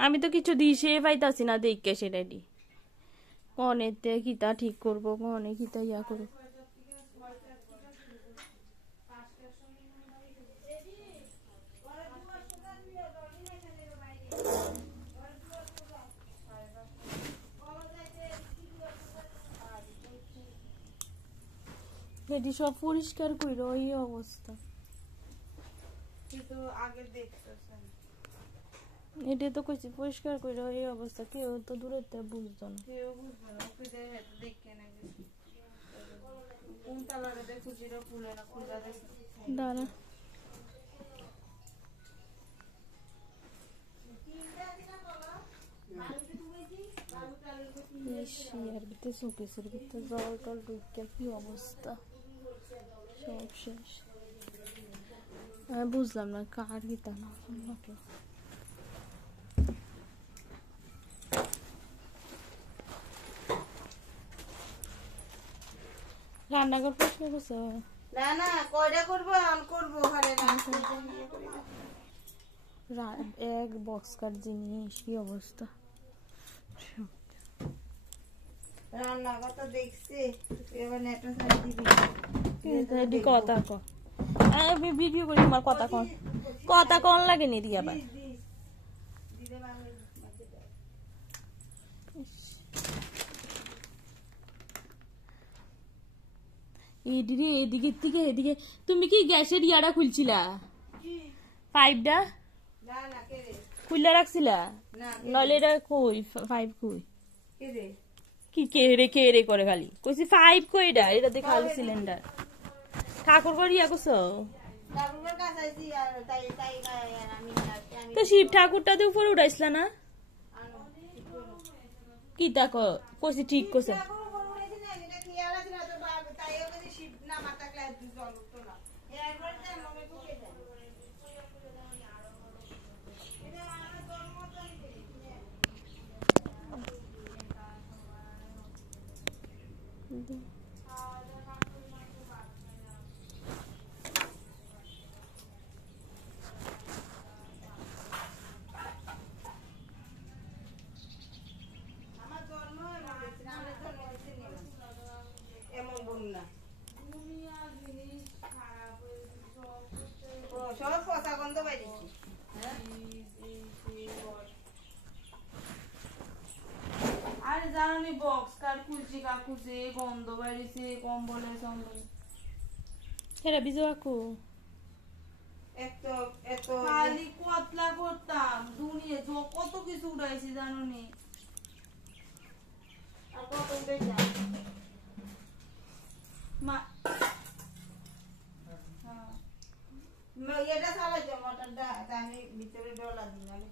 আমি তো কিছু দিশে পাইতাছি না দেখে সেটা দি কনেতে কিতা ঠিক করব কনে কিতা ইয়া করব এটি সব পরিষ্কার কইরো এই অবস্থা কিন্তু আগে দেখতেছেন এটা তো কইছি পরিষ্কার কইরো এই অবস্থা কেউ তো দূরেতে বুঝতো না কেউ বুঝবে না ওকে দেখে না কোন তালারে দেখো যেটা খুলে না খুলে দেখো দাঁড়া ইয়ার ভিতরে শোকেসের ভিতরে জল টল ঢুকে কি অবস্থা সব শেষ আমি বুঝলাম না কার গীতা না রান্নাঘর পরিষ্কার করছো না না কয়টা করবো অন করবো ঘরে এক বক্সকার জিনিস কি অবস্থা রান্নাঘর তো দেখছি এবার নেটটা সারি দিবি কথা কো আমি ভিডিও করি তোমার কথা কোন লাগে নি দিয়া ভাই এদিকে থেকে এদিকে তুমি কি গ্যাসের ইয়াটা খুলছিলা পাইপটা খুললা রাখছিলা নলে এটা কই পাইপ কই কি কে রে করে খালি কইছি পাইপ কই এটা দেখে খালি সিলিন্ডার ঠাকুর করে ইয়া করছো তো শিব ঠাকুরটা তো উপরে উঠাইছিলা না কি তা কইছি ঠিক করছে সব পচা গন্ধ বাইরেছি আরে জানি বক্স কার খুলছি কাকুছে গন্ধ বাইরেছে কম্বলে সম্বলে এরা বিজু কাকু এত এত খালি কতলা করতাম দুনিয়া কত কিছু উড়াইছি জানো নি আর কত উড়াইছি মা এটা চালাইছো মোটরটা আমি ভিতরে ডলা দিই